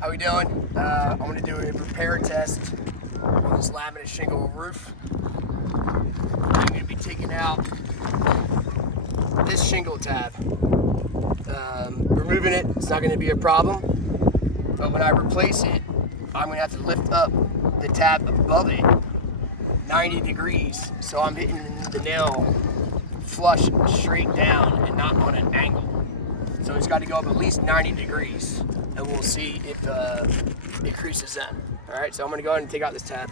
How we doing? I'm going to do a repair test on this laminate shingle roof. I'm going to be taking out this shingle tab. Removing it, it's not going to be a problem, but when I replace it, I'm going to have to lift up the tab above it 90 degrees, so I'm hitting the nail flush straight down and not on an angle. So it's got to go up at least 90 degrees, and we'll see if it creases then. All right, so I'm going to go ahead and take out this tab.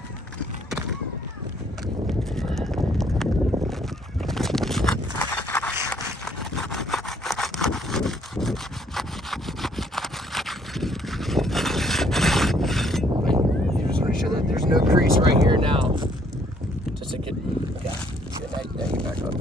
You just want to show that there's no crease right here now. Just to get, yeah, now you back up.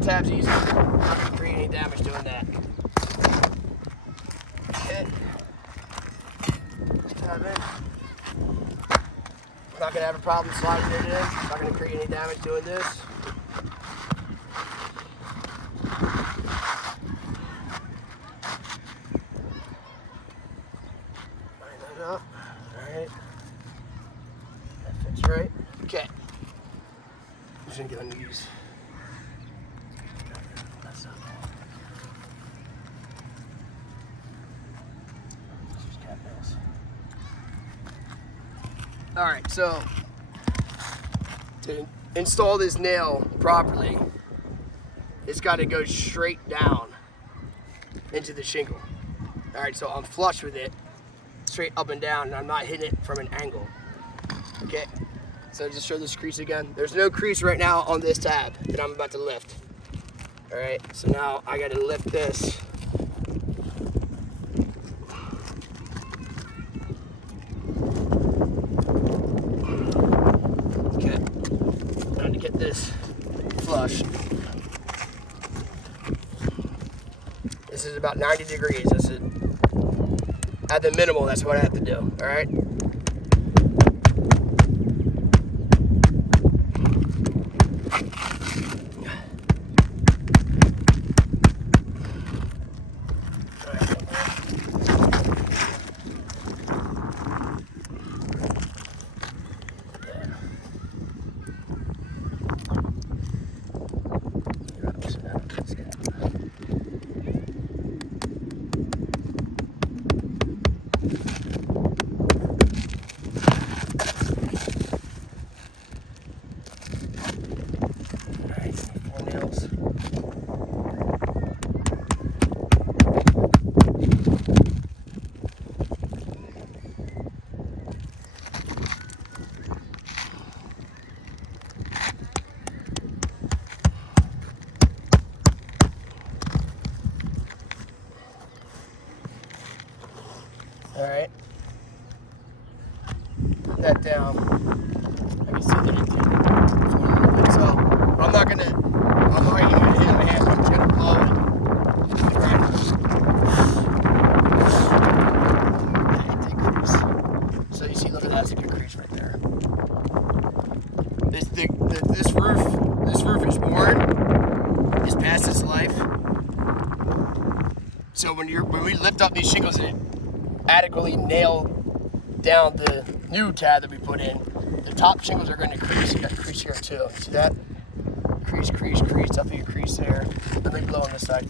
Tab's easy. I'm not going to create any damage doing that. Okay. Tab in. I'm not going to have a problem sliding it in. I'm not going to create any damage doing this. Line that up. Alright. That fits right. Okay. I'm just going to get on these. Alright, so to install this nail properly, it's got to go straight down into the shingle. Alright, so I'm flush with it, straight up and down, and I'm not hitting it from an angle. Okay, so just show this crease again. There's no crease right now on this tab that I'm about to lift. Alright, so now I got to lift this. Get this flush. This is about 90 degrees. This is at the minimal. That's what I have to do. All right. All right. Put that down. I can see that it did. So I'm not gonna hit my hand. I'm just gonna blow it. Right. So you see, look at that, that's a good crease right there. This roof is worn. It's past its life. So when we lift up these shingles and adequately nail down the new tab that we put in, the top shingles are going to crease. You got a crease here too. See that? Crease, crease, crease. Definitely a crease there. Let me blow on this side.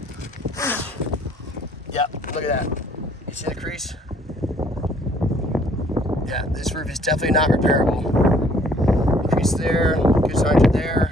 Yep, look at that. You see the crease? Yeah, this roof is definitely not repairable. Crease there, good signs are there.